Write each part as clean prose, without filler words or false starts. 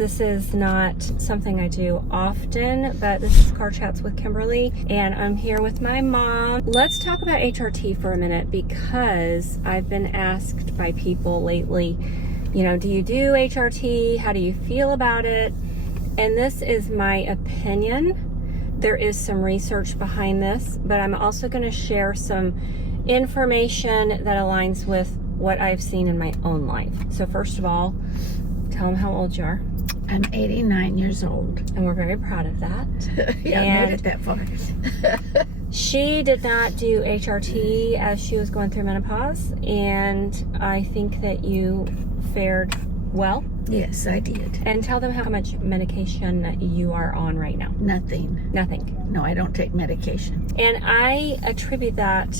This is not something I do often, but this is Car Chats with Kimberly, and I'm here with my mom. Let's talk about HRT for a minute, because I've been asked by people lately, you know, do you do HRT? How do you feel about it? And this is my opinion. There is some research behind this, but I'm also going to share some information that aligns with what I've seen in my own life. So first of all, tell them how old you are. I'm 89 years old. And we're very proud of that. Yeah, I made it that far. She did not do HRT as she was going through menopause, and I think that you fared well. Yes, I did. And tell them how much medication you are on right now. Nothing. Nothing. No, I don't take medication. And I attribute that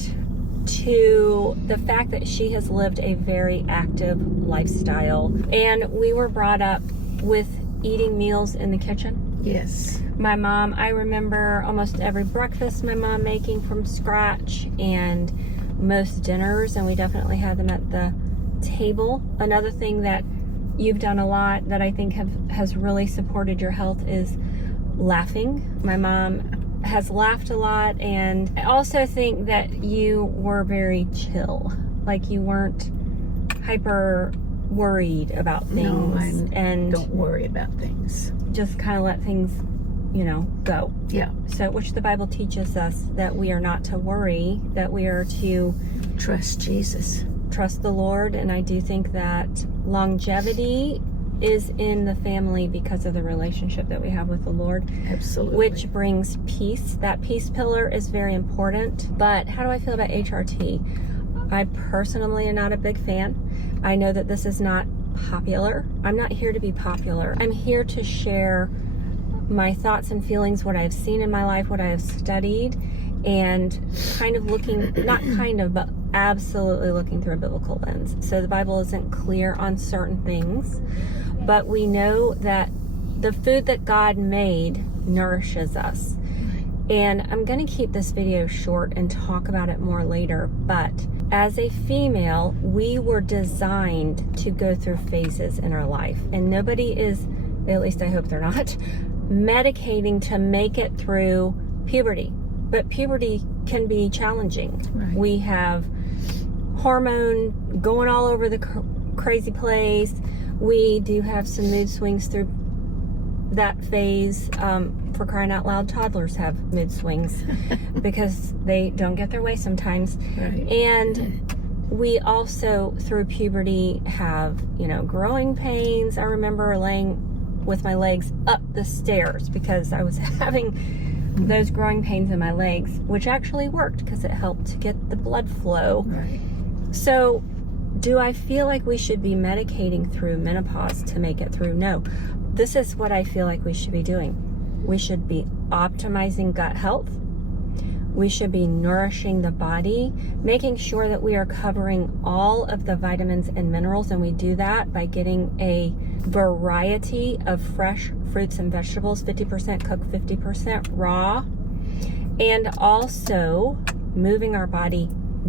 to the fact that she has lived a very active lifestyle. And we were brought up with eating meals in the kitchen. Yes. My mom, I remember almost every breakfast my mom making from scratch, and most dinners, and we definitely had them at the table. Another thing that you've done a lot that I think has really supported your health is laughing. My mom has laughed a lot, and I also think that you were very chill. Like, you weren't hyper worried about things. No, I and don't worry about things. Just kind of let things, you know, go. Yeah. So, which the Bible teaches us that we are not to worry, that we are to Trust Jesus. trust the Lord. And I do think that longevity is in the family because of the relationship that we have with the Lord. Absolutely. Which brings peace. That peace pillar is very important. But how do I feel about HRT? I personally am not a big fan. I know that this is not popular. I'm not here to be popular. I'm here to share my thoughts and feelings, what I've seen in my life, what I have studied, and kind of looking, not kind of, but absolutely looking through a biblical lens. So the Bible isn't clear on certain things, but we know that the food that God made nourishes us. And I'm going to keep this video short and talk about it more later, but as a female, we were designed to go through phases in our life, and nobody is, at least I hope they're not, medicating to make it through puberty. But puberty can be challenging. Right. We have hormone going all over the crazy place. We do have some mood swings through that phase. For crying out loud, toddlers have mood swings because they don't get their way sometimes. Right. And we also, through puberty, have, you know, growing pains. I remember laying with my legs up the stairs because I was having those growing pains in my legs, which actually worked because it helped to get the blood flow. Right. So, do I feel like we should be medicating through menopause to make it through? No. This is what I feel like we should be doing. We should be optimizing gut health. We should be nourishing the body, making sure that we are covering all of the vitamins and minerals, and we do that by getting a variety of fresh fruits and vegetables, 50% cooked, 50% raw, and also moving our body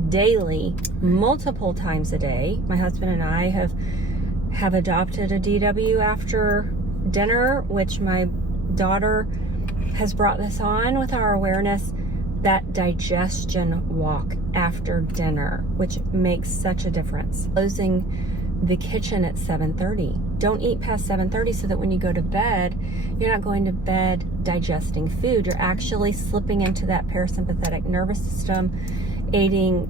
daily, multiple times a day. My husband and I have adopted a DW after dinner, which my daughter has brought this on with our awareness, that digestion walk after dinner, which makes such a difference. Closing the kitchen at 7:30. Don't eat past 7:30 so that when you go to bed, you're not going to bed digesting food. You're actually slipping into that parasympathetic nervous system, aiding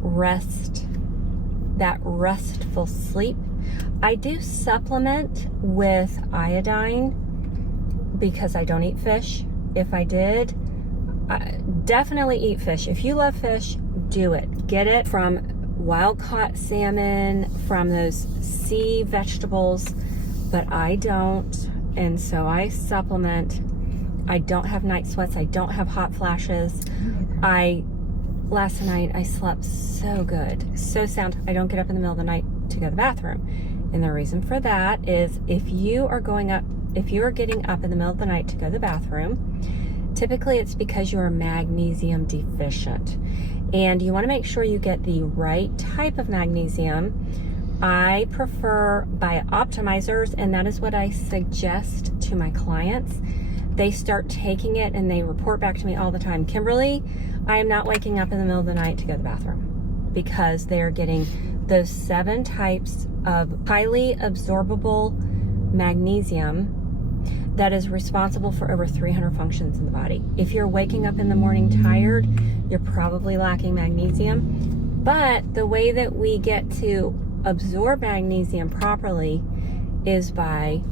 rest, that restful sleep. I do supplement with iodine because I don't eat fish. If I did, definitely eat fish. If you love fish, do it. Get it from wild caught salmon, from those sea vegetables, but I don't, and so I supplement. I don't have night sweats. I don't have hot flashes. Last night I slept so good, so sound. I don't get up in the middle of the night to go to the bathroom. And the reason for that is if you are getting up in the middle of the night to go to the bathroom, typically it's because you're magnesium deficient. And you want to make sure you get the right type of magnesium I prefer BIOPTIMIZERS, and that is what I suggest to my clients. They start taking it and they report back to me all the time, Kimberly, I am not waking up in the middle of the night to go to the bathroom, because they are getting those 7 types of highly absorbable magnesium that is responsible for over 300 functions in the body. If you're waking up in the morning tired, you're probably lacking magnesium. But the way that we get to absorb magnesium properly is by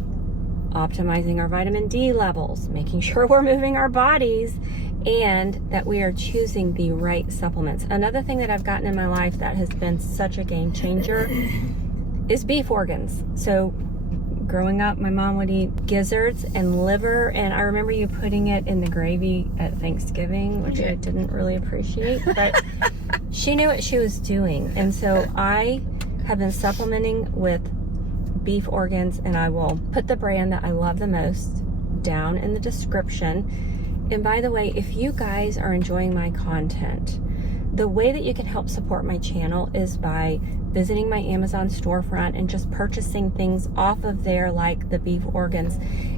optimizing our vitamin D levels, making sure we're moving our bodies, and that we are choosing the right supplements. Another thing that I've gotten in my life that has been such a game changer is beef organs. So growing up, my mom would eat gizzards and liver, and I remember you putting it in the gravy at Thanksgiving, which I didn't really appreciate, but she knew what she was doing. And so I have been supplementing with beef organs, and I will put the brand that I love the most down in the description. And by the way, if you guys are enjoying my content, the way that you can help support my channel is by visiting my Amazon storefront and just purchasing things off of there, like the beef organs.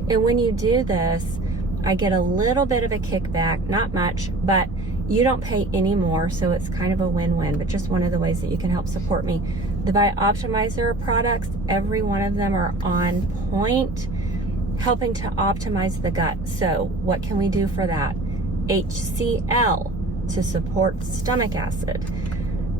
And when you do this, I get a little bit of a kickback, not much, but you don't pay any more, so it's kind of a win-win, but just one of the ways that you can help support me. The BIOPTIMIZER products, every one of them are on point, helping to optimize the gut. So what can we do for that? HCl to support stomach acid.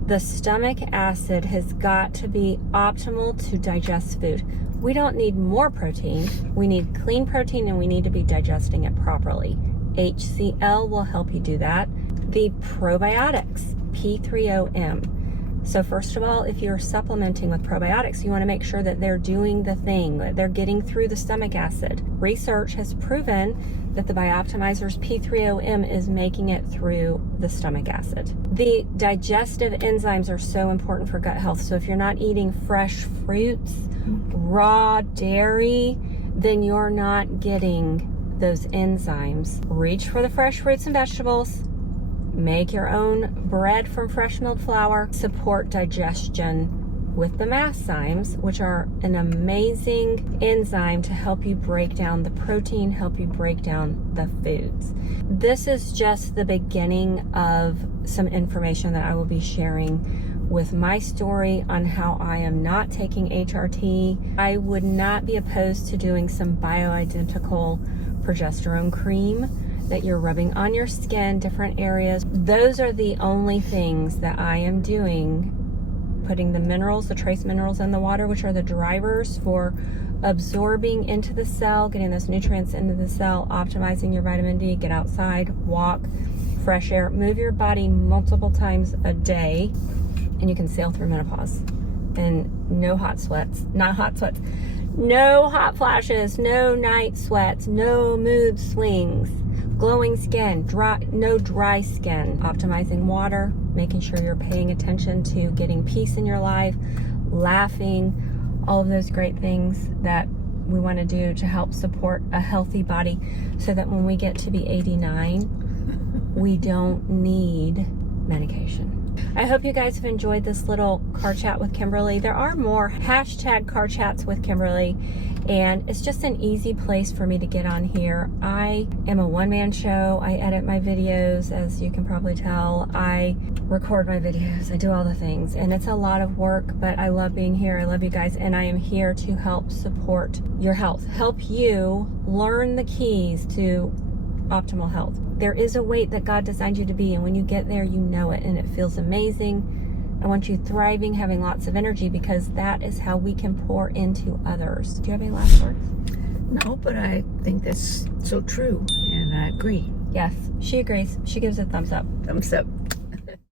The stomach acid has got to be optimal to digest food. We don't need more protein. We need clean protein, and we need to be digesting it properly. HCl will help you do that. The probiotics, P3OM. So first of all, if you're supplementing with probiotics, you want to make sure that they're doing the thing, that they're getting through the stomach acid. Research has proven that the BIOPTIMIZERS P3OM is making it through the stomach acid. The digestive enzymes are so important for gut health. So if you're not eating fresh fruits, raw dairy, then you're not getting those enzymes. Reach for the fresh fruits and vegetables. Make your own bread from fresh milled flour. Support digestion with the masszymes, which are an amazing enzyme to help you break down the protein, help you break down the foods. This is just the beginning of some information that I will be sharing with my story on how I am not taking HRT. I would not be opposed to doing some bioidentical progesterone cream that you're rubbing on your skin, different areas. Those are the only things that I am doing, putting the minerals, the trace minerals in the water, which are the drivers for absorbing into the cell, getting those nutrients into the cell, optimizing your vitamin D, get outside, walk, fresh air, move your body multiple times a day, and you can sail through menopause. And no hot sweats, not hot sweats, no hot flashes, no night sweats, no mood swings, glowing skin, no dry skin, optimizing water, making sure you're paying attention to getting peace in your life, laughing, all of those great things that we want to do to help support a healthy body, so that when we get to be 89, we don't need medication. I hope you guys have enjoyed this little car chat with Kimberly. There are more #car chats with Kimberly, and it's just an easy place for me to get on here. I am a one-man show. I edit my videos, as you can probably tell. I record my videos. I do all the things, and it's a lot of work, but I love being here. I love you guys, and I am here to help support your health, help you learn the keys to optimal health. There is a weight that God designed you to be, and when you get there, you know it, and it feels amazing. I want you thriving, having lots of energy, because that is how we can pour into others. Do you have any last words? No, but I think that's so true, and I agree. Yes, she agrees. She gives a thumbs up. Thumbs up.